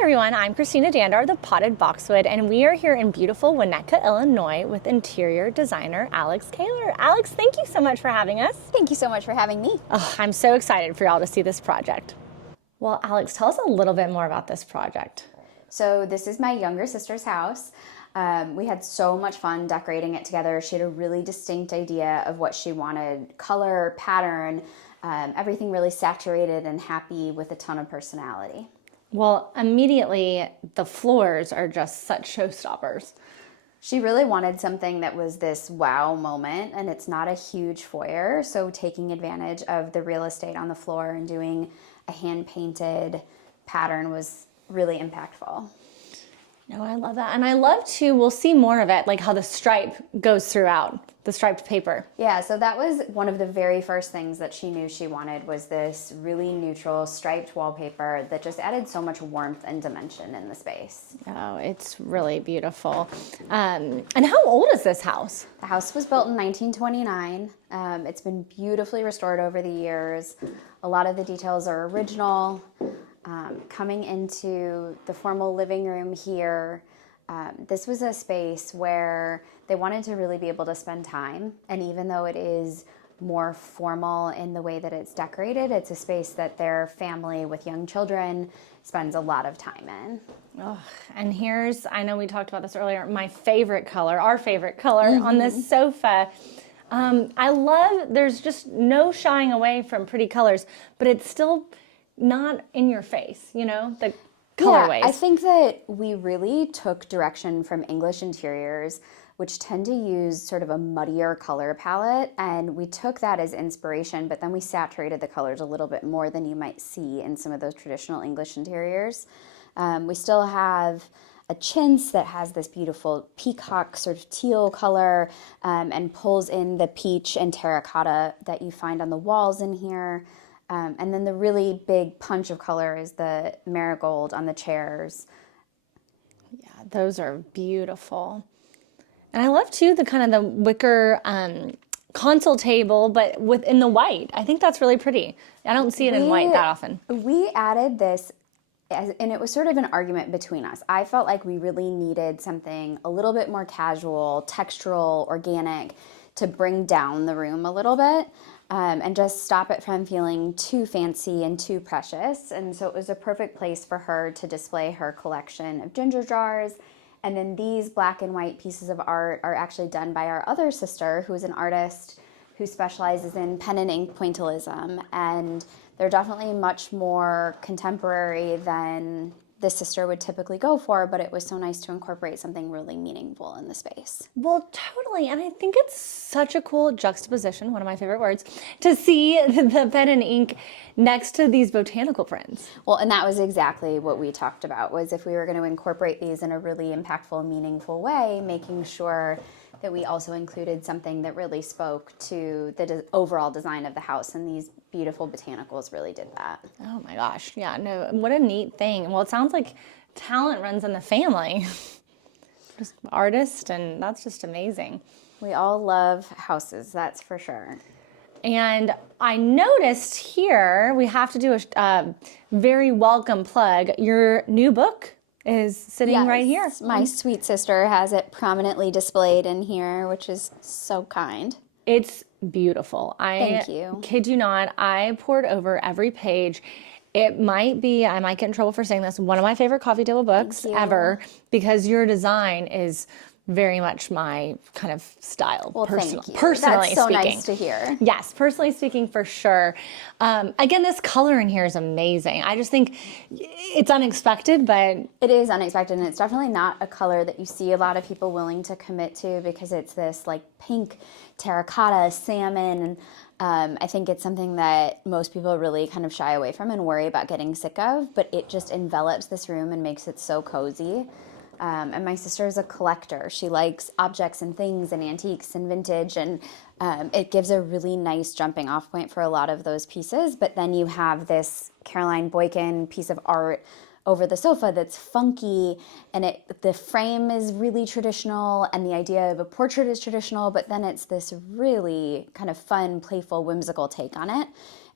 everyone, I'm Christina Dandar, the Potted Boxwood, and we are here in beautiful Winnetka, Illinois with interior designer Alex Kaehler. Alex, thank you so much for having us. Thank you so much for having me. Oh, I'm so excited for y'all to see this project. Well, Alex, tell us a little bit more about this project. So this is my younger sister's house. We had so much fun decorating it together. She had a really distinct idea of what she wanted, color, pattern, everything really saturated and happy with a ton of personality. Well, immediately the floors are just such showstoppers. She really wanted something that was this wow moment, and it's not a huge foyer, so taking advantage of the real estate on the floor and doing a hand-painted pattern was really impactful. No, I love that. And I love too, we'll see more of it, like how the stripe goes throughout, the striped paper. Yeah, so that was one of the very first things that she knew she wanted, was this really neutral striped wallpaper that just added so much warmth and dimension in the space. Oh, it's really beautiful. And how old is this house? The house was built in 1929. It's been beautifully restored over the years. A lot of the details are original. Coming into the formal living room here, this was a space where they wanted to really be able to spend time. And even though it is more formal in the way that it's decorated, it's a space that their family with young children spends a lot of time in. Oh, and here's, I know we talked about this earlier, my favorite color, our favorite color on this sofa. I love, there's just no shying away from pretty colors, but it's still not in your face, you know, the colorways. Yeah, I think that we really took direction from English interiors, which tend to use sort of a muddier color palette, and we took that as inspiration, but then we saturated the colors a little bit more than you might see in some of those traditional English interiors. We still have a chintz that has this beautiful peacock sort of teal color, and pulls in the peach and terracotta that you find on the walls in here. And then the really big punch of color is the marigold on the chairs. Yeah, those are beautiful. And I love too the kind of the wicker console table, but in the white. I think that's really pretty. I don't see it in white that often. We added this, and it was sort of an argument between us. I felt like we really needed something a little bit more casual, textural, organic, to bring down the room a little bit. And just stop it from feeling too fancy and too precious. And so it was a perfect place for her to display her collection of ginger jars. And then these black and white pieces of art are actually done by our other sister, who is an artist who specializes in pen and ink pointillism. And they're definitely much more contemporary than this sister would typically go for, but it was so nice to incorporate something really meaningful in the space. Well, totally. And I think it's such a cool juxtaposition, one of my favorite words, to see the pen and ink next to these botanical prints. Well, and that was exactly what we talked about, was if we were going to incorporate these in a really impactful, meaningful way, making sure that we also included something that really spoke to the overall design of the house, and these beautiful botanicals really did that. Oh my gosh, yeah, no, what a neat thing. Well, it sounds like talent runs in the family. Just artist, and that's just amazing. We all love houses, that's for sure. And I noticed here, we have to do a very welcome plug. Your new book is sitting right here. My sweet sister has it prominently displayed in here, which is so kind. It's beautiful. Thank you. Kid you not, I poured over every page. It might be, I might get in trouble for saying this, one of my favorite coffee table books ever, because your design is very much my kind of style. Well, thank you. Personally That's so speaking. nice to hear. Yes, personally speaking, for sure. Again, this color in here is amazing. I just think it's unexpected, but it is unexpected, and it's definitely not a color that you see a lot of people willing to commit to, because it's this like pink, terracotta, salmon, and I think it's something that most people really kind of shy away from and worry about getting sick of, but it just envelops this room and makes it so cozy. And my sister is a collector. She likes objects and things and antiques and vintage, and it gives a really nice jumping off point for a lot of those pieces. But then you have this Caroline Boykin piece of art over the sofa that's funky, and the frame is really traditional, and the idea of a portrait is traditional, but then it's this really kind of fun, playful, whimsical take on it.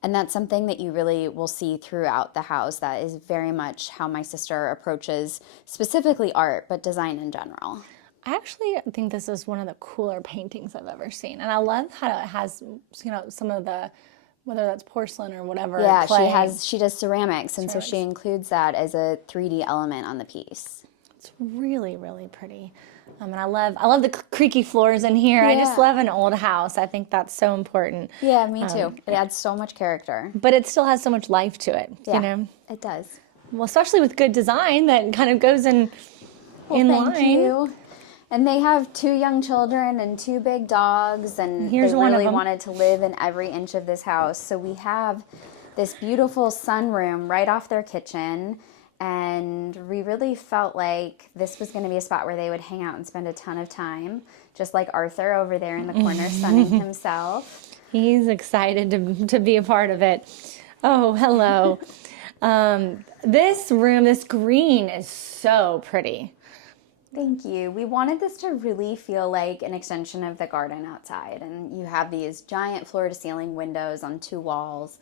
And that's something that you really will see throughout the house. That is very much how my sister approaches specifically art, but design in general. I actually think this is one of the cooler paintings I've ever seen. And I love how it has, some of the, whether that's porcelain or whatever. Yeah, clay. she does ceramics, and so she includes that as a 3D element on the piece. It's really, really pretty. And I love the creaky floors in here. I just love an old house. I think that's so important. Yeah, me too. It adds so much character. But it still has so much life to it, It does. Well, especially with good design that kind of goes in line. Thank you. And they have 2 young children and 2 big dogs, and Here's they one of really them. wanted to live in every inch of this house. So we have this beautiful sunroom right off their kitchen, and we really felt like this was going to be a spot where they would hang out and spend a ton of time, just like Arthur over there in the corner sunning himself. He's excited to be a part of it. Oh, hello. This room, this green is so pretty. Thank you. We wanted this to really feel like an extension of the garden outside. And you have these giant floor-to-ceiling windows on 2 walls.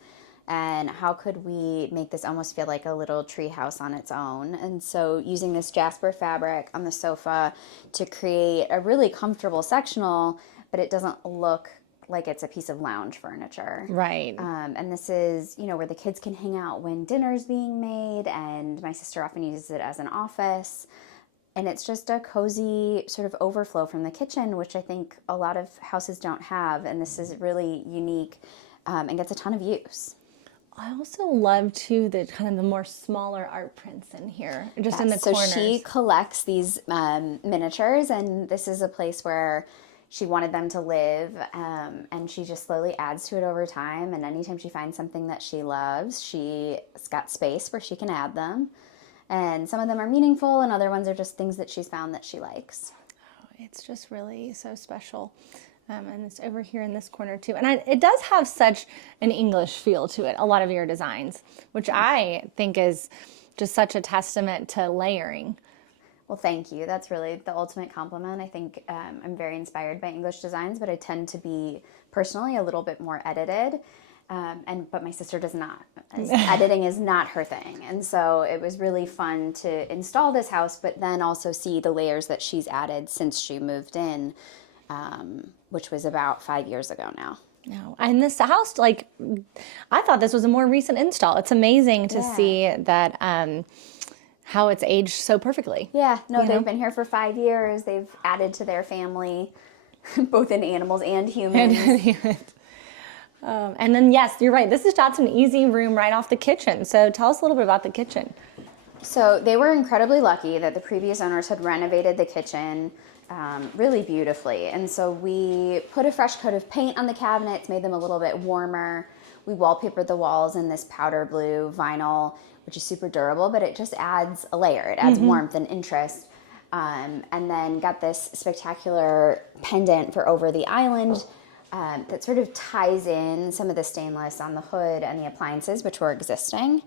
And how could we make this almost feel like a little tree house on its own? And so using this jasper fabric on the sofa to create a really comfortable sectional, but it doesn't look like it's a piece of lounge furniture. Right. And this is, where the kids can hang out when dinner's being made. And my sister often uses it as an office. And it's just a cozy sort of overflow from the kitchen, which I think a lot of houses don't have. And this is really unique and gets a ton of use. I also love, too, the kind of the more smaller art prints in here, just in the corners. So she collects these miniatures, and this is a place where she wanted them to live, and she just slowly adds to it over time. And anytime she finds something that she loves, she's got space where she can add them. And some of them are meaningful, and other ones are just things that she's found that she likes. Oh, it's just really so special. And it's over here in this corner, too. And it does have such an English feel to it, a lot of your designs, which I think is just such a testament to layering. Well, thank you. That's really the ultimate compliment. I think I'm very inspired by English designs, but I tend to be personally a little bit more edited. But my sister does not. Editing is not her thing. And so it was really fun to install this house, but then also see the layers that she's added since she moved in, which was about 5 years ago now. No, and this house, I thought this was a more recent install. It's amazing to see that how it's aged so perfectly. Yeah, no, they've been here for 5 years. They've added to their family, both in animals and humans. And then, yes, you're right. This is just an easy room right off the kitchen. So tell us a little bit about the kitchen. So they were incredibly lucky that the previous owners had renovated the kitchen really beautifully. And so we put a fresh coat of paint on the cabinets, made them a little bit warmer. We wallpapered the walls in this powder blue vinyl, which is super durable, but it just adds a layer. It adds warmth and interest. And then got this spectacular pendant for over the island that sort of ties in some of the stainless on the hood and the appliances, which were existing.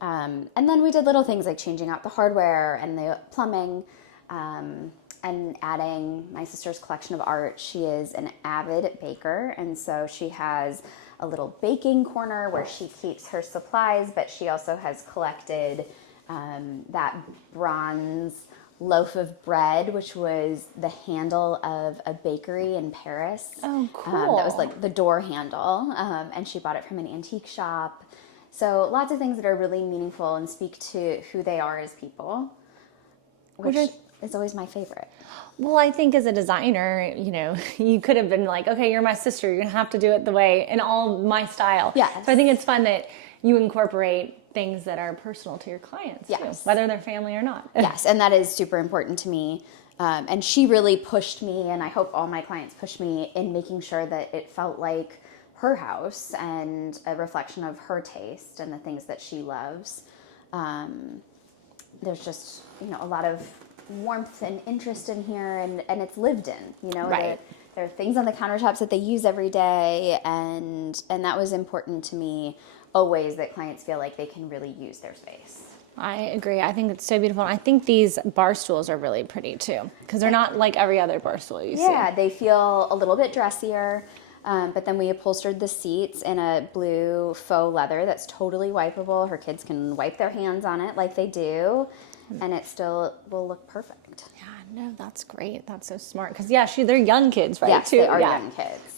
And then we did little things like changing out the hardware and the plumbing and adding my sister's collection of art. She is an avid baker, and so she has a little baking corner where she keeps her supplies, but she also has collected that bronze loaf of bread, which was the handle of a bakery in Paris. Oh, cool. That was like the door handle, and she bought it from an antique shop. So lots of things that are really meaningful and speak to who they are as people, which is always my favorite. Well, I think as a designer, you could have been like, okay, you're my sister. You're going to have to do it the way in all my style. Yes. So I think it's fun that you incorporate things that are personal to your clients, too, whether they're family or not. Yes, and that is super important to me. And she really pushed me, and I hope all my clients push me in making sure that it felt like her house and a reflection of her taste and the things that she loves. There's just, a lot of warmth and interest in here, and it's lived in, Right. There are things on the countertops that they use every day, and that was important to me always, that clients feel like they can really use their space. I agree. I think it's so beautiful. And I think these bar stools are really pretty, too, because they're not like every other bar stool you see. Yeah, they feel a little bit dressier. But then we upholstered the seats in a blue faux leather that's totally wipeable. Her kids can wipe their hands on it like they do, and it still will look perfect. Yeah, no, that's great. That's so smart. Because, yeah, they're young kids, right? Yes, too. they are Yeah. young kids.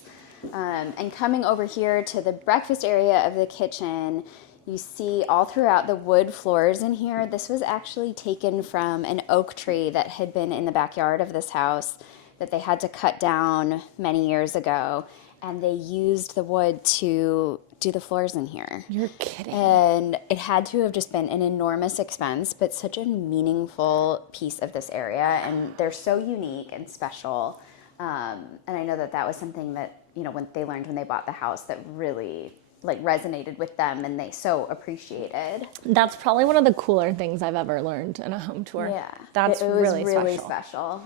And coming over here to the breakfast area of the kitchen, you see all throughout the wood floors in here. This was actually taken from an oak tree that had been in the backyard of this house that they had to cut down many years ago. And they used the wood to do the floors in here. You're kidding. And it had to have just been an enormous expense, but such a meaningful piece of this area. And they're so unique and special. And I know that that was something that, when they learned when they bought the house, that really resonated with them and they so appreciated. That's probably one of the cooler things I've ever learned in a home tour. Yeah. That's it was really special.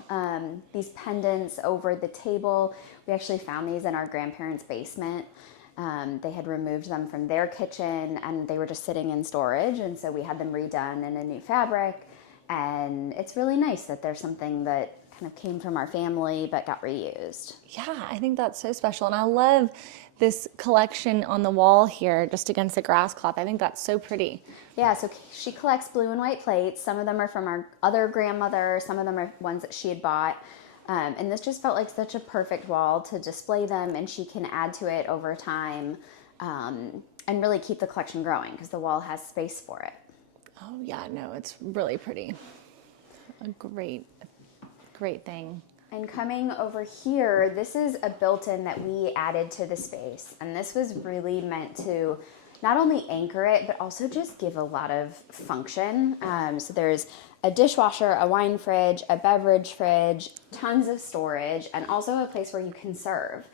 These pendants over the table, we actually found these in our grandparents' basement. They had removed them from their kitchen and they were just sitting in storage. And so we had them redone in a new fabric. And it's really nice that there's something that kind of came from our family but got reused. Yeah, I think that's so special. And I love this collection on the wall here, just against the grass cloth. I think that's so pretty. Yeah, so she collects blue and white plates. Some of them are from our other grandmother. Some of them are ones that she had bought. And this just felt like such a perfect wall to display them, and she can add to it over time and really keep the collection growing because the wall has space for it. Oh, yeah, no, it's really pretty. A great thing. And coming over here, this is a built-in that we added to the space. And this was really meant to not only anchor it, but also just give a lot of function. So there's a dishwasher, a wine fridge, a beverage fridge, tons of storage, and also a place where you can serve.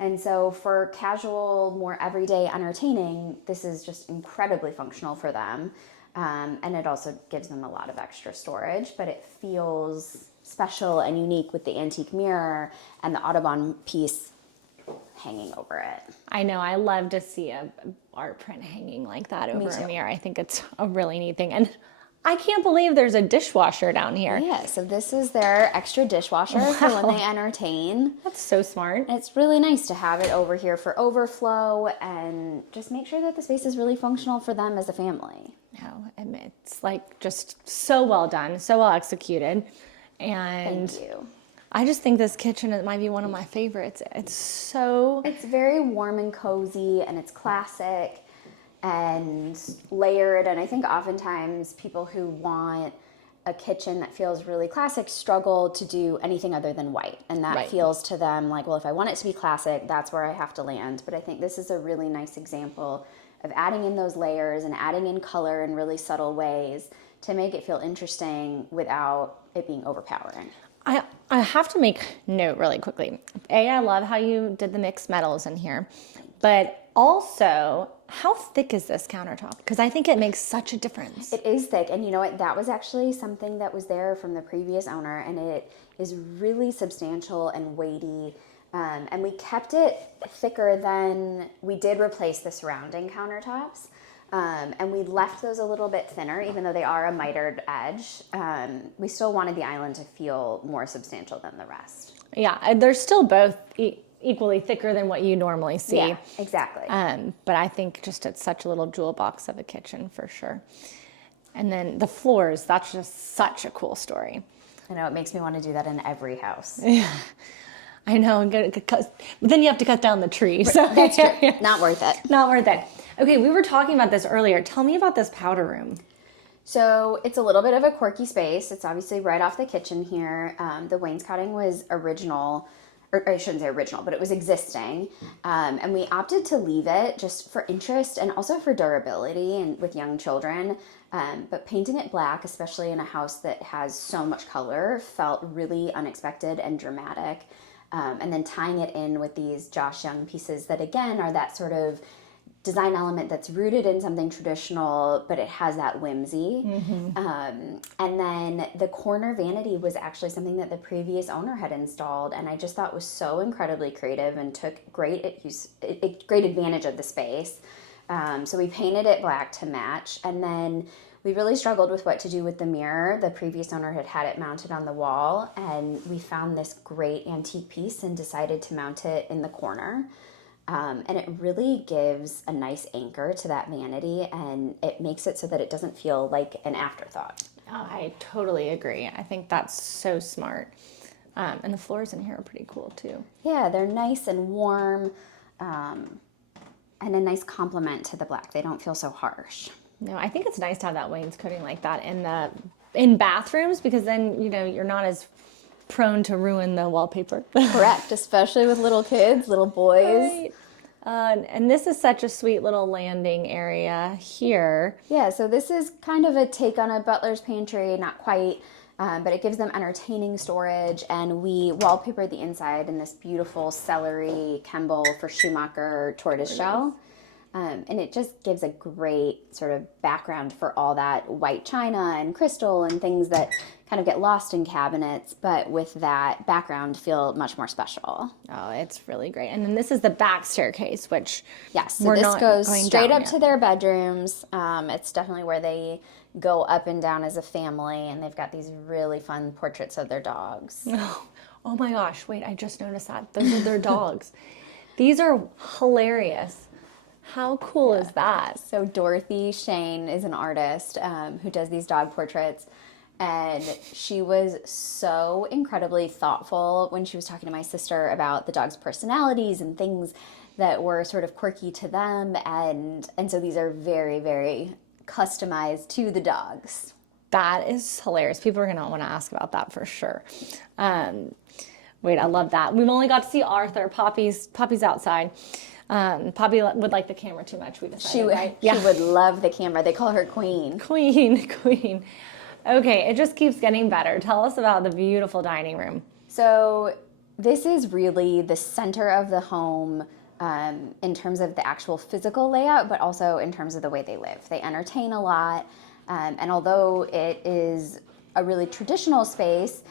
And so for casual, more everyday entertaining, this is just incredibly functional for them. And it also gives them a lot of extra storage, but it feels special and unique with the antique mirror and the Audubon piece hanging over it. I know. I love to see a art print hanging like that over a mirror. I think it's a really neat thing. And I can't believe there's a dishwasher down here. Yeah, so this is their extra dishwasher for when they entertain. That's so smart. It's really nice to have it over here for overflow and just make sure that the space is really functional for them as a family. No, and it's just so well done, so well executed. And Thank you. I just think this kitchen, it might be one of my favorites. It's very warm and cozy, and it's classic and layered. And I think oftentimes people who want a kitchen that feels really classic struggle to do anything other than white. And that feels to them like, well, if I want it to be classic, that's where I have to land. But I think this is a really nice example of adding in those layers and adding in color in really subtle ways to make it feel interesting without it being overpowering. I have to make note really quickly. I love how you did the mixed metals in here, but also, how thick is this countertop? Because I think it makes such a difference. It is thick, and you know what? That was actually something that was there from the previous owner, and it is really substantial and weighty. And we kept it thicker than we did replace the surrounding countertops. And we left those a little bit thinner, even though they are a mitered edge. We still wanted the island to feel more substantial than the rest. Yeah, they're still both equally thicker than what you normally see. Yeah, exactly. But I think just it's such a little jewel box of a kitchen for sure. And then the floors, that's just such a cool story. I know, it makes me want to do that in every house. Yeah, I know. But then you have to cut down the tree. So that's true. Not worth it. Not worth it. Okay, we were talking about this earlier. Tell me about this powder room. So it's a little bit of a quirky space. It's obviously right off the kitchen here. The wainscoting was original, or I shouldn't say original, but it was existing. And we opted to leave it just for interest and also for durability and with young children. But painting it black, especially in a house that has so much color, felt really unexpected and dramatic. And then tying it in with these Josh Young pieces that, again, are that sort of design element that's rooted in something traditional, but it has that whimsy. Mm-hmm. And then the corner vanity was actually something that the previous owner had installed, and I just thought was so incredibly creative and took great advantage of the space. So we painted it black to match, and then we really struggled with what to do with the mirror. The previous owner had it mounted on the wall, and we found this great antique piece and decided to mount it in the corner. And it really gives a nice anchor to that vanity, and it makes it so that it doesn't feel like an afterthought. Oh, I totally agree. I think that's so smart. And the floors in here are pretty cool too. Yeah, they're nice and warm, and a nice complement to the black. They don't feel so harsh. No, I think it's nice to have that wainscoting like that in bathrooms, because then, you're not as prone to ruin the wallpaper. Correct, especially with little kids, little boys. Right. And this is such a sweet little landing area here. Yeah, so this is kind of a take on a butler's pantry, not quite, but it gives them entertaining storage, and we wallpaper the inside in this beautiful celery Kemble for Schumacher tortoiseshell. And it just gives a great sort of background for all that white china and crystal and things that kind of get lost in cabinets, but with that background feel much more special. Oh, it's really great. And then this is the back staircase, which Yes, so we're this not goes going straight down up yet. to their bedrooms. It's definitely where they go up and down as a family, and they've got these really fun portraits of their dogs. Oh my gosh, wait, I just noticed that. Those are their dogs. These are hilarious. How cool is that? So Dorothy Shane is an artist who does these dog portraits, and she was so incredibly thoughtful when she was talking to my sister about the dogs' personalities and things that were sort of quirky to them, and so these are very, very customized to the dogs. That is hilarious. People are going to want to ask about that for sure. Wait, I love that. We've only got to see Arthur. Poppy's outside. Poppy would like the camera too much, we decided, right? She would love the camera. They call her Queen. Queen. Okay, it just keeps getting better. Tell us about the beautiful dining room. So this is really the center of the home in terms of the actual physical layout, but also in terms of the way they live. They entertain a lot, and although it is a really traditional space,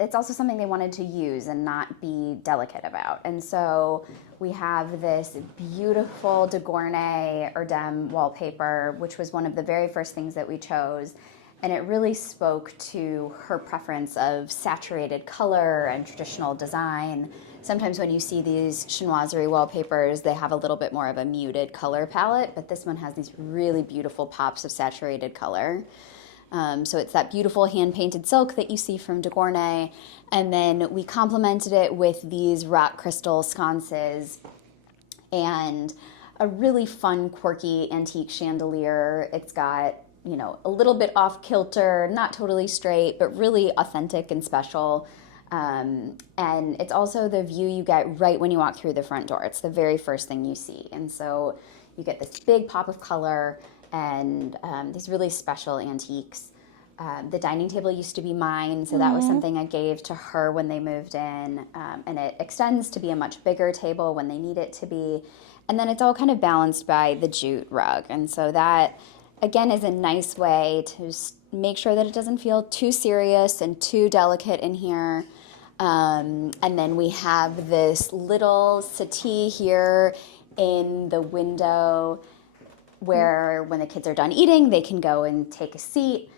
it's also something they wanted to use and not be delicate about. And so we have this beautiful de Gournay Erdem wallpaper, which was one of the very first things that we chose. And it really spoke to her preference of saturated color and traditional design. Sometimes when you see these chinoiserie wallpapers, they have a little bit more of a muted color palette, but this one has these really beautiful pops of saturated color. So it's that beautiful hand-painted silk that you see from de Gournay, and then we complemented it with these rock crystal sconces and a really fun, quirky antique chandelier. It's got, a little bit off kilter, not totally straight, but really authentic and special. And it's also the view you get right when you walk through the front door. It's the very first thing you see. And so you get this big pop of color and these really special antiques. The dining table used to be mine, so that was something I gave to her when they moved in. And it extends to be a much bigger table when they need it to be. And then it's all kind of balanced by the jute rug. And so that, again, is a nice way to make sure that it doesn't feel too serious and too delicate in here. And then we have this little settee here in the window where when the kids are done eating, they can go and take a seat.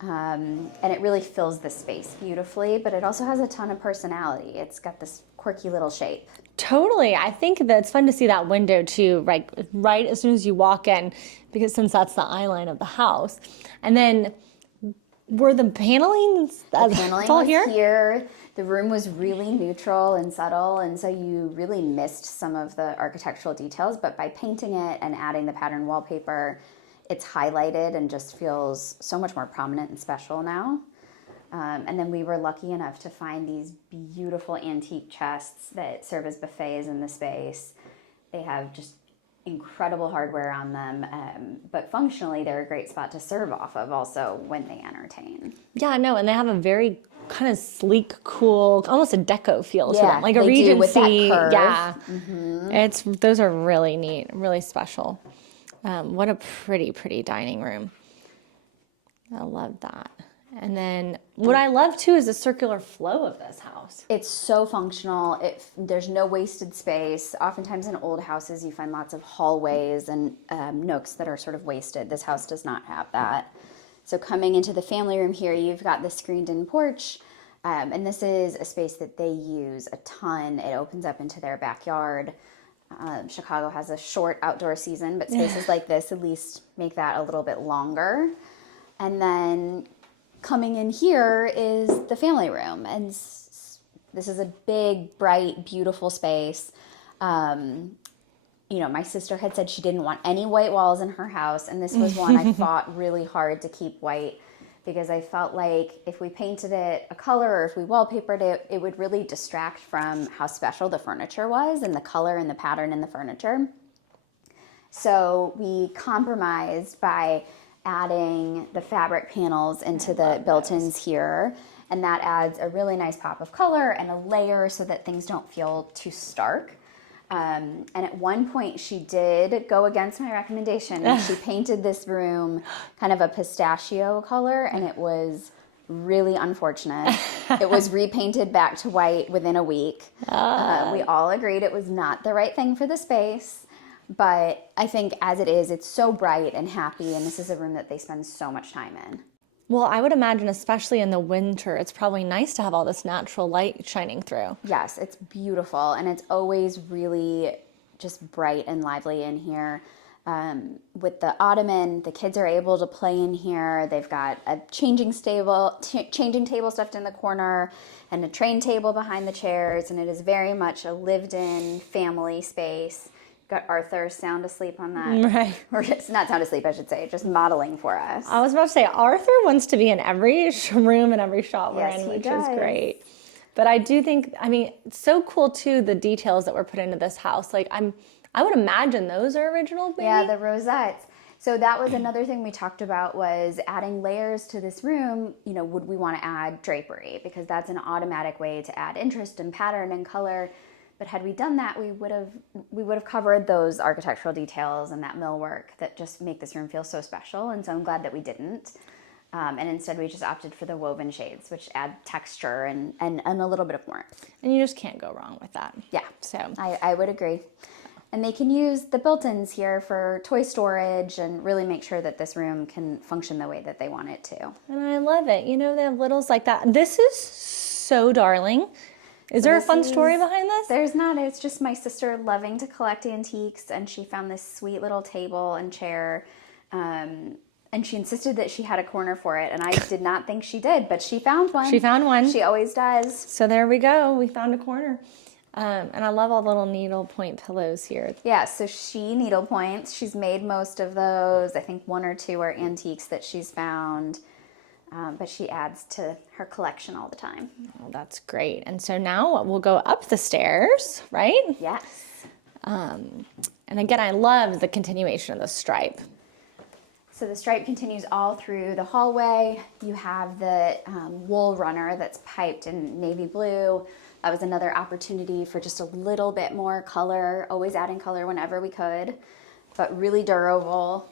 And it really fills the space beautifully, but it also has a ton of personality. It's got this quirky little shape. Totally. I think that it's fun to see that window too, right as soon as you walk in, because since that's the eye line of the house. And then were the panelings The paneling all was here? here. The room was really neutral and subtle, and so you really missed some of the architectural details, but by painting it and adding the pattern wallpaper, it's highlighted and just feels so much more prominent and special now. And then we were lucky enough to find these beautiful antique chests that serve as buffets in the space. They have just incredible hardware on them, but functionally they're a great spot to serve off of also when they entertain. Yeah, no, and they have a very kind of sleek, cool, almost a deco feel to them, like a they Regency. do with that curve. Yeah, those are really neat, really special. What a pretty dining room. I love that. And then what I love too is the circular flow of this house. It's so functional. There's no wasted space. Oftentimes in old houses, you find lots of hallways and nooks that are sort of wasted. This house does not have that. So coming into the family room here, you've got the screened-in porch, and this is a space that they use a ton. It opens up into their backyard. Chicago has a short outdoor season, but spaces like this at least make that a little bit longer. And then coming in here is the family room. And this is a big, bright, beautiful space. You know, my sister had said she didn't want any white walls in her house. And this was one I fought really hard to keep white, because I felt like if we painted it a color or if we wallpapered it, it would really distract from how special the furniture was and the color and the pattern in the furniture. So we compromised by adding the fabric panels into the built-ins here. And that adds a really nice pop of color and a layer so that things don't feel too stark. And at one point she did go against my recommendation, and she painted this room kind of a pistachio color, and it was really unfortunate. It was repainted back to white within a week. We all agreed it was not the right thing for the space, but I think as it is, it's so bright and happy, and this is a room that they spend so much time in. Well, I would imagine, especially in the winter, it's probably nice to have all this natural light shining through. Yes, it's beautiful, and it's always really just bright and lively in here. With the ottoman, the kids are able to play in here. They've got a changing table stuffed in the corner, and a train table behind the chairs, and it is very much a lived-in family space. Got Arthur sound asleep on that. Right. Or it's not sound asleep, I should say, just modeling for us. I was about to say, Arthur wants to be in every room and every shot we're Yes, in, he which does. is great. But I do think, I mean, it's so cool too, the details that were put into this house. Like, I would imagine those are original, maybe? Yeah, the rosettes. So that was another thing we talked about, was adding layers to this room. You know, would we want to add drapery? Because that's an automatic way to add interest and pattern and color. But had we done that, we would have covered those architectural details and that millwork that just make this room feel so special. And so I'm glad that we didn't. And instead we just opted for the woven shades, which add texture and a little bit of warmth. And you just can't go wrong with that. Yeah, So I would agree. And they can use the built-ins here for toy storage and really make sure that this room can function the way that they want it to. And I love it. You know, they have littles like that. This is so darling. Is there a fun story behind this? There's not. It's just my sister loving to collect antiques, and she found this sweet little table and chair, and she insisted that she had a corner for it, and I did not think she did, but she found one. She found one. She always does. So there we go. We found a corner. And I love all the little needlepoint pillows here. Yeah, so she needle points. She's made most of those. I think one or two are antiques that she's found. But she adds to her collection all the time. Oh, that's great. And so now we'll go up the stairs, right? Yes. And again, I love the continuation of the stripe. So the stripe continues all through the hallway. You have the wool runner that's piped in navy blue. That was another opportunity for just a little bit more color, always adding color whenever we could, but really durable,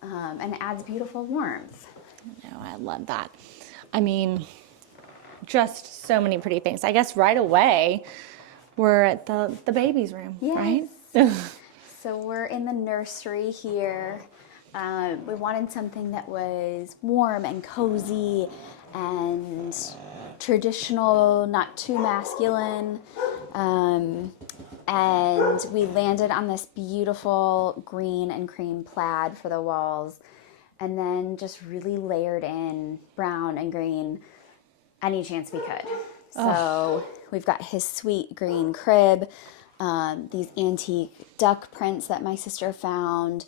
and adds beautiful warmth. No, I love that. I mean, just so many pretty things. I guess right away we're at the baby's room, right? So we're in the nursery here. We wanted something that was warm and cozy and traditional, not too masculine. And we landed on this beautiful green and cream plaid for the walls, and then just really layered in brown and green any chance we could. So we've got his sweet green crib, these antique duck prints that my sister found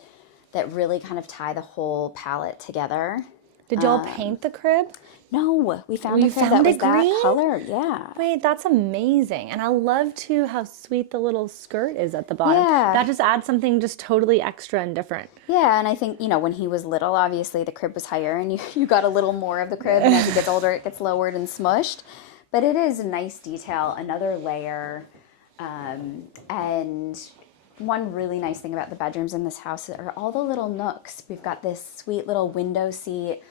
that really kind of tie the whole palette together. Did y'all paint the crib? No, we found We a crib that found was it green? that color. Yeah. Wait, that's amazing. And I love too how sweet the little skirt is at the bottom. Yeah. That just adds something just totally extra and different. Yeah, and I think, you know, when he was little, obviously the crib was higher and you got a little more of the crib, and as he gets older, it gets lowered and smushed. But it is a nice detail, another layer. And one really nice thing about the bedrooms in this house are all the little nooks. We've got this sweet little window seat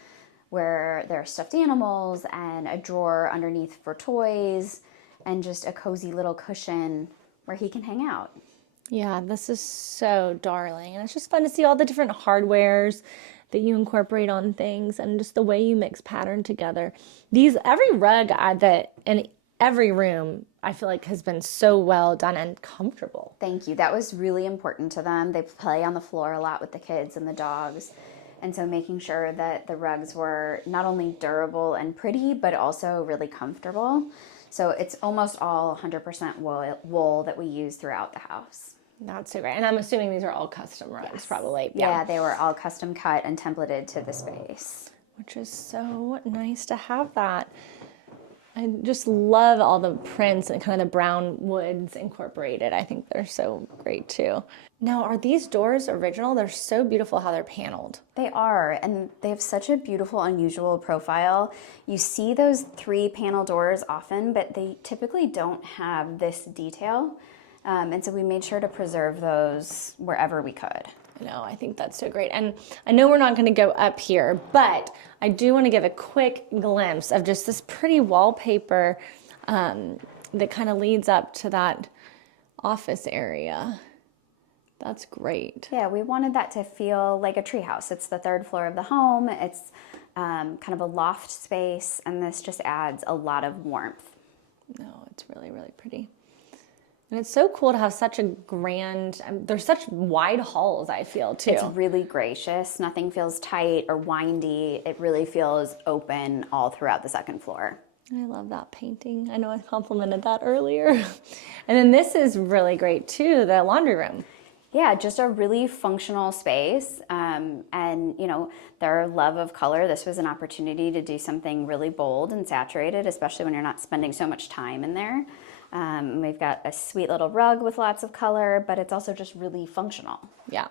where there are stuffed animals and a drawer underneath for toys and just a cozy little cushion where he can hang out. Yeah, this is so darling. And it's just fun to see all the different hardwares that you incorporate on things and just the way you mix pattern together. Every rug and every room, I feel like, has been so well done and comfortable. Thank you. That was really important to them. They play on the floor a lot with the kids and the dogs. And so making sure that the rugs were not only durable and pretty, but also really comfortable. So it's almost all 100% wool that we use throughout the house. That's so great. And I'm assuming these are all custom rugs, probably. Yeah, they were all custom cut and templated to the space. Which is so nice to have that. I just love all the prints and kind of the brown woods incorporated. I think they're so great too. Now, are these doors original? They're so beautiful how they're paneled. They are, and they have such a beautiful, unusual profile. You see those 3 panel doors often, but they typically don't have this detail. And so we made sure to preserve those wherever we could. No, I think that's so great. And I know we're not going to go up here, but I do want to give a quick glimpse of just this pretty wallpaper that kind of leads up to that office area. That's great. Yeah, we wanted that to feel like a treehouse. It's the 3rd floor of the home. It's kind of a loft space, and this just adds a lot of warmth. No, it's really, really pretty. And it's so cool to have such a grand, there's such wide halls, I feel, too. It's really gracious. Nothing feels tight or windy. It really feels open all throughout the 2nd floor. I love that painting. I know I complimented that earlier. And then this is really great, too, the laundry room. Yeah, just a really functional space. And, you know, their love of color, this was an opportunity to do something really bold and saturated, especially when you're not spending so much time in there. We've got a sweet little rug with lots of color, but it's also just really functional. Yeah.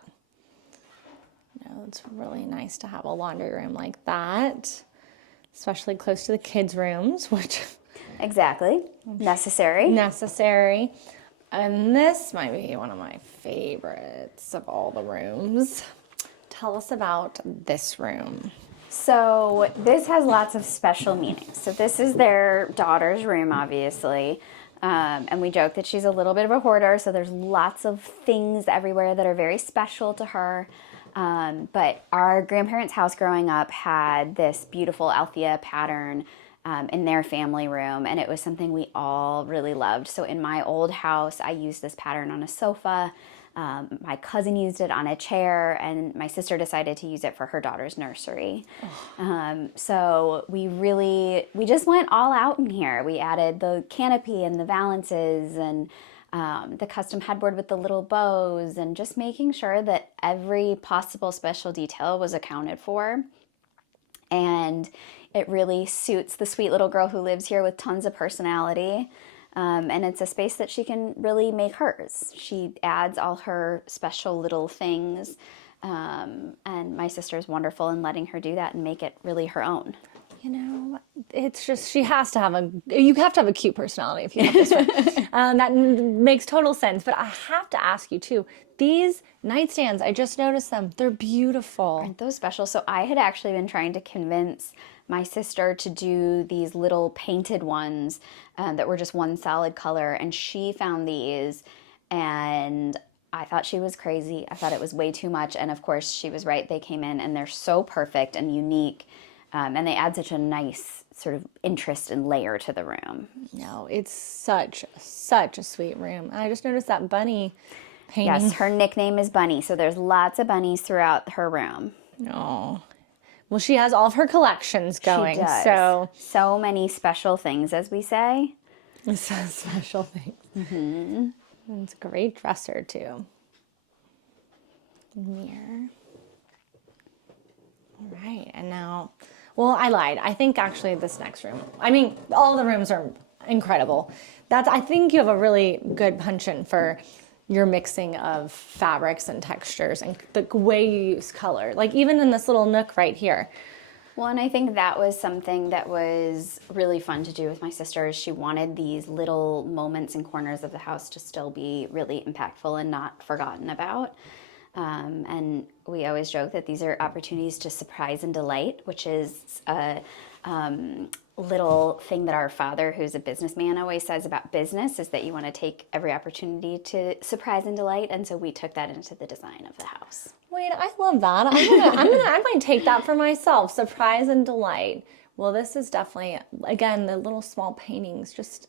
No, it's really nice to have a laundry room like that, especially close to the kids' rooms, which... Exactly. Necessary. Necessary. And this might be one of my favorites of all the rooms. Tell us about this room. So this has lots of special meanings. So this is their daughter's room, obviously. And we joke that she's a little bit of a hoarder, so there's lots of things everywhere that are very special to her. But our grandparents' house growing up had this beautiful Althea pattern in their family room, and it was something we all really loved. So in my old house, I used this pattern on a sofa. My cousin used it on a chair, and my sister decided to use it for her daughter's nursery. So we just went all out in here. We added the canopy and the valances and the custom headboard with the little bows, and just making sure that every possible special detail was accounted for. And it really suits the sweet little girl who lives here with tons of personality. And it's a space that she can really make hers. She adds all her special little things. And my sister's wonderful in letting her do that and make it really her own. You know, it's just, you have to have a cute personality if you have this one. That makes total sense. But I have to ask you too, these nightstands, I just noticed them. They're beautiful. Aren't those special? So I had actually been trying to convince my sister to do these little painted ones that were just one solid color. And she found these, and I thought she was crazy. I thought it was way too much. And of course, she was right. They came in and they're so perfect and unique. And they add such a nice sort of interest and layer to the room. No, it's such a sweet room. And I just noticed that bunny painting. Yes, her nickname is Bunny. So there's lots of bunnies throughout her room. Oh, well, she has all of her collections going. She does. So many special things, as we say. It's a special thing. Mm-hmm. And it's a great dresser, too. Mirror. All right, and now, well, I lied. I think actually this next room, I mean, all the rooms are incredible. I think you have a really good penchant for your mixing of fabrics and textures and the way you use color. Like even in this little nook right here. Well, and I think that was something that was really fun to do with my sister. She wanted these little moments and corners of the house to still be really impactful and not forgotten about. And we always joke that these are opportunities to surprise and delight, which is a little thing that our father, who's a businessman, always says about business, is that you want to take every opportunity to surprise and delight. And so we took that into the design of the house. Wait, I love that. I might take that for myself. Surprise and delight. Well, this is definitely, again, the little small paintings. Just,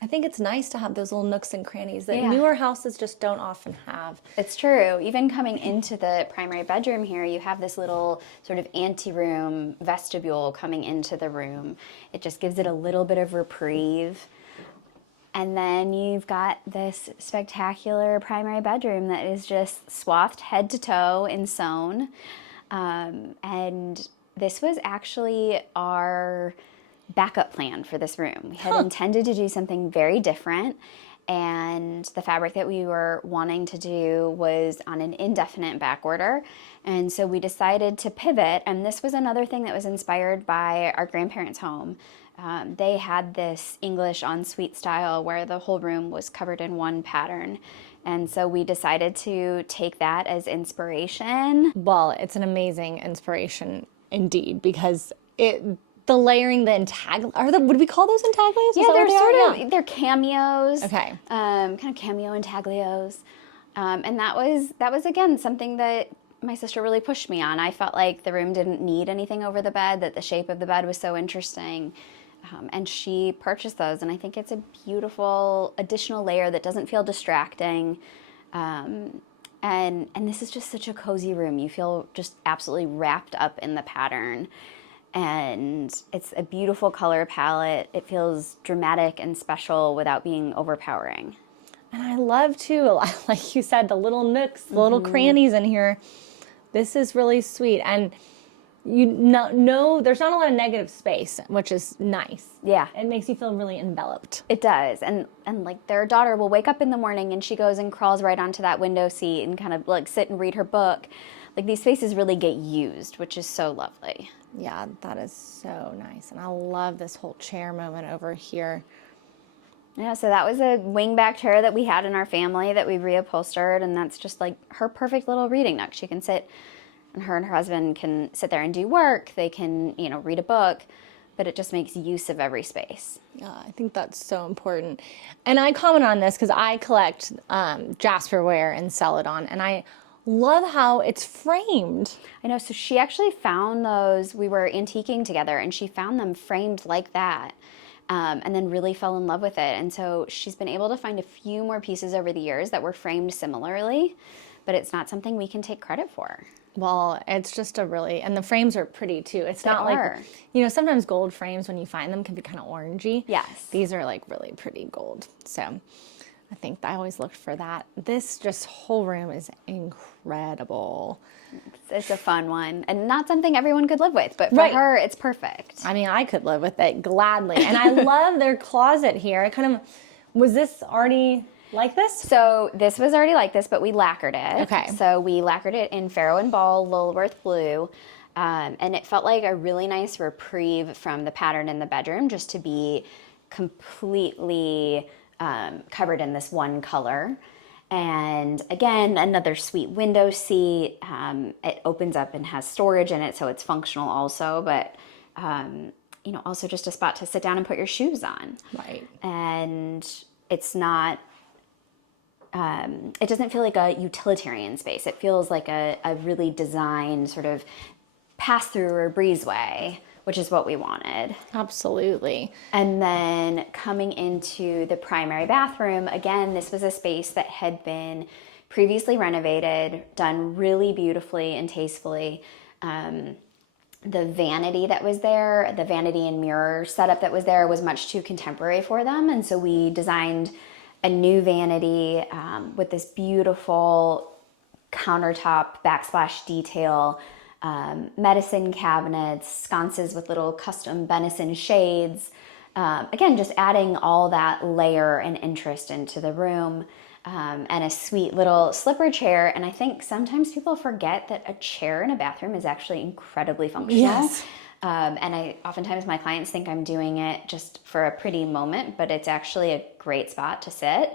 I think it's nice to have those little nooks and crannies that newer houses just don't often have. It's true. Even coming into the primary bedroom here, you have this little sort of anteroom vestibule coming into the room. It just gives it a little bit of reprieve. And then you've got this spectacular primary bedroom that is just swathed head to toe in sewn. And this was actually our backup plan for this room. We had intended to do something very different, and the fabric that we were wanting to do was on an indefinite back order. And so we decided to pivot, and this was another thing that was inspired by our grandparents' home. They had this English ensuite style where the whole room was covered in one pattern. And so we decided to take that as inspiration. Well, it's an amazing inspiration indeed, because the layering, the would we call those intaglios? Yeah, they're they're cameos. Okay. Kind of cameo intaglios. And that was again something that my sister really pushed me on. I felt like the room didn't need anything over the bed, that the shape of the bed was so interesting. And she purchased those, and I think it's a beautiful additional layer that doesn't feel distracting. And this is just such a cozy room. You feel just absolutely wrapped up in the pattern. And it's a beautiful color palette. It feels dramatic and special without being overpowering. And I love too, like you said, the little nooks, the little crannies in here. This is really sweet. And there's not a lot of negative space, which is nice. Yeah. It makes you feel really enveloped. It does. And like their daughter will wake up in the morning and she goes and crawls right onto that window seat and kind of like sit and read her book. Like these spaces really get used, which is so lovely. Yeah, that is so nice. And I love this whole chair moment over here. Yeah, so that was a wingback chair that we had in our family that we reupholstered, and that's just like her perfect little reading nook. She can sit, and her husband can sit there and do work. They can, read a book, but it just makes use of every space. Yeah, I think that's so important. And I comment on this because I collect Jasperware and Celadon, and I love how it's framed. I know, so she actually found those, we were antiquing together, and she found them framed like that. And then really fell in love with it. And so she's been able to find a few more pieces over the years that were framed similarly, but it's not something we can take credit for. Well, it's just and the frames are pretty too. It's not like, sometimes gold frames when you find them can be kind of orangey. Yes. These are like really pretty gold. So I think I always looked for that. This whole room is incredible. It's a fun one, and not something everyone could live with, but for her, it's perfect. I mean, I could live with it gladly. And I love their closet here. Was this already like this? So this was already like this, but we lacquered it. Okay. So we lacquered it in Farrow and Ball Lulworth blue, and it felt like a really nice reprieve from the pattern in the bedroom, just to be completely covered in this one color. And again, another sweet window seat. It opens up and has storage in it, so it's functional also, but also just a spot to sit down and put your shoes on. Right. And it's not, it doesn't feel like a utilitarian space. It feels like a really designed sort of pass-through or breezeway, which is what we wanted. Absolutely. And then coming into the primary bathroom, again, this was a space that had been previously renovated, done really beautifully and tastefully. The vanity that was there, the vanity and mirror setup that was there was much too contemporary for them. And so we designed a new vanity with this beautiful countertop backsplash detail, medicine cabinets, sconces with little custom Benison shades. Again, just adding all that layer and interest into the room, and a sweet little slipper chair. And I think sometimes people forget that a chair in a bathroom is actually incredibly functional. Yes. And oftentimes my clients think I'm doing it just for a pretty moment, but it's actually a great spot to sit.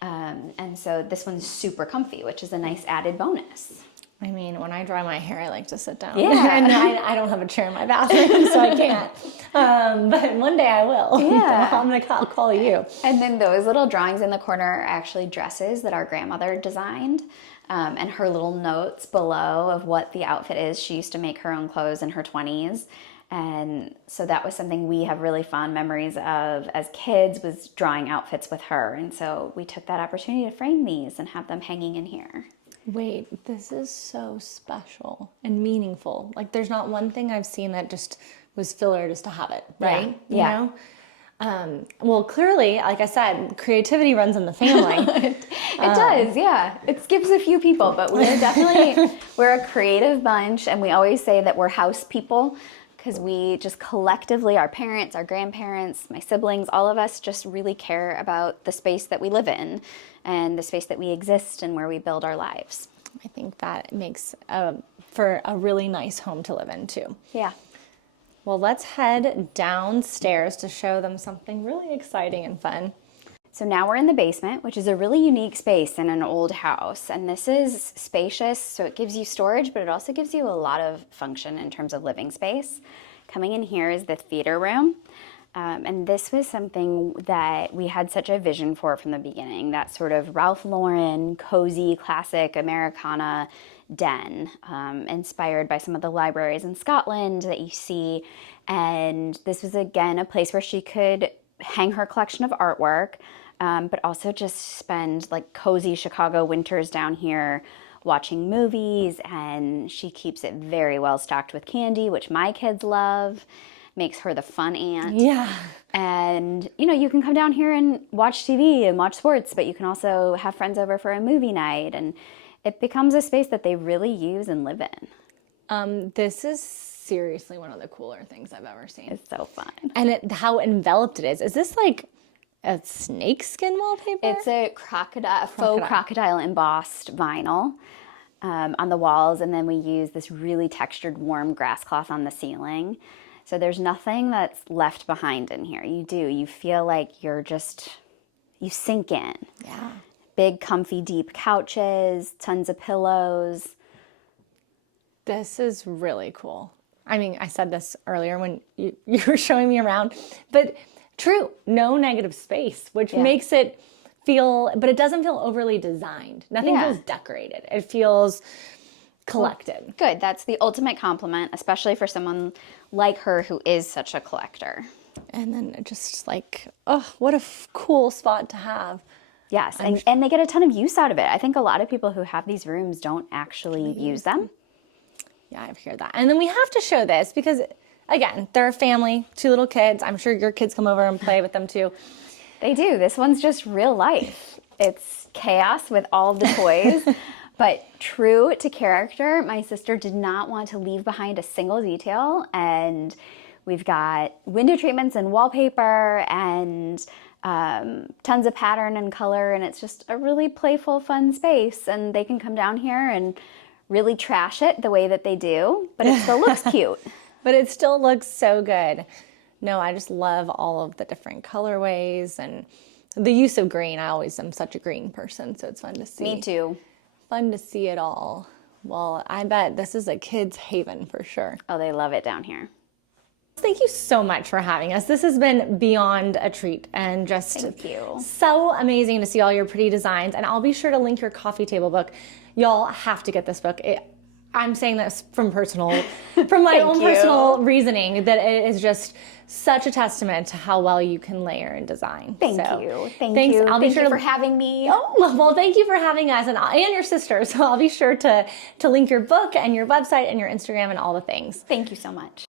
And so this one's super comfy, which is a nice added bonus. I mean, when I dry my hair, I like to sit down. Yeah. And I don't have a chair in my bathroom, so I can't. But one day I will. Yeah. I'll call you. And then those little drawings in the corner are actually dresses that our grandmother designed. And her little notes below of what the outfit is. She used to make her own clothes in her 20s. And so that was something we have really fond memories of as kids, was drawing outfits with her. And so we took that opportunity to frame these and have them hanging in here. Wait, this is so special and meaningful. Like, there's not one thing I've seen that just was filler just to have it, right? Yeah. You know? Well, clearly, like I said, creativity runs in the family. It does, yeah. It skips a few people, but we're definitely, we're a creative bunch, and we always say that we're house people, because we just collectively, our parents, our grandparents, my siblings, all of us just really care about the space that we live in and the space that we exist and where we build our lives. I think that makes for a really nice home to live in, too. Yeah. Well, let's head downstairs to show them something really exciting and fun. So now we're in the basement, which is a really unique space in an old house. And this is spacious, so it gives you storage, but it also gives you a lot of function in terms of living space. Coming in here is the theater room. And this was something that we had such a vision for from the beginning, that sort of Ralph Lauren, cozy, classic Americana den, inspired by some of the libraries in Scotland that you see. And this was, again, a place where she could hang her collection of artwork, but also just spend like cozy Chicago winters down here watching movies. And she keeps it very well stocked with candy, which my kids love. Makes her the fun aunt. Yeah. And, you know, you can come down here and watch TV and watch sports, but you can also have friends over for a movie night. And it becomes a space that they really use and live in. This is seriously one of the cooler things I've ever seen. It's so fun. And how enveloped it is. Is this like a snakeskin wallpaper? It's a faux crocodile embossed vinyl on the walls. And then we use this really textured warm grass cloth on the ceiling. So there's nothing that's left behind in here. You feel like you sink in. Yeah. Big, comfy, deep couches, tons of pillows. This is really cool. I mean, I said this earlier when you were showing me around, but true, no negative space, which makes it feel, but it doesn't feel overly designed. Nothing feels decorated. It feels collected. Good. That's the ultimate compliment, especially for someone like her who is such a collector. And then just like, oh, what a cool spot to have. Yes, and they get a ton of use out of it. I think a lot of people who have these rooms don't actually use them. Yeah, I've heard that. And then we have to show this because, again, they're a family, 2 little kids. I'm sure your kids come over and play with them too. They do. This one's just real life. It's chaos with all the toys. But true to character, my sister did not want to leave behind a single detail. And we've got window treatments and wallpaper and tons of pattern and color. And it's just a really playful, fun space. And they can come down here and really trash it the way that they do. But it still looks cute. But it still looks so good. No, I just love all of the different colorways and the use of green. I always am such a green person, so it's fun to see. Me too. Fun to see it all. Well, I bet this is a kid's haven for sure. Oh, they love it down here. Thank you so much for having us. This has been beyond a treat and just Thank you. So amazing to see all your pretty designs. And I'll be sure to link your coffee table book. Y'all have to get this book. I'm saying this from my own personal reasoning, that it is just such a testament to how well you can layer and design. Thank you. Thank you. Thank you for having me. Oh, well, thank you for having us and your sister. So I'll be sure to link your book and your website and your Instagram and all the things. Thank you so much.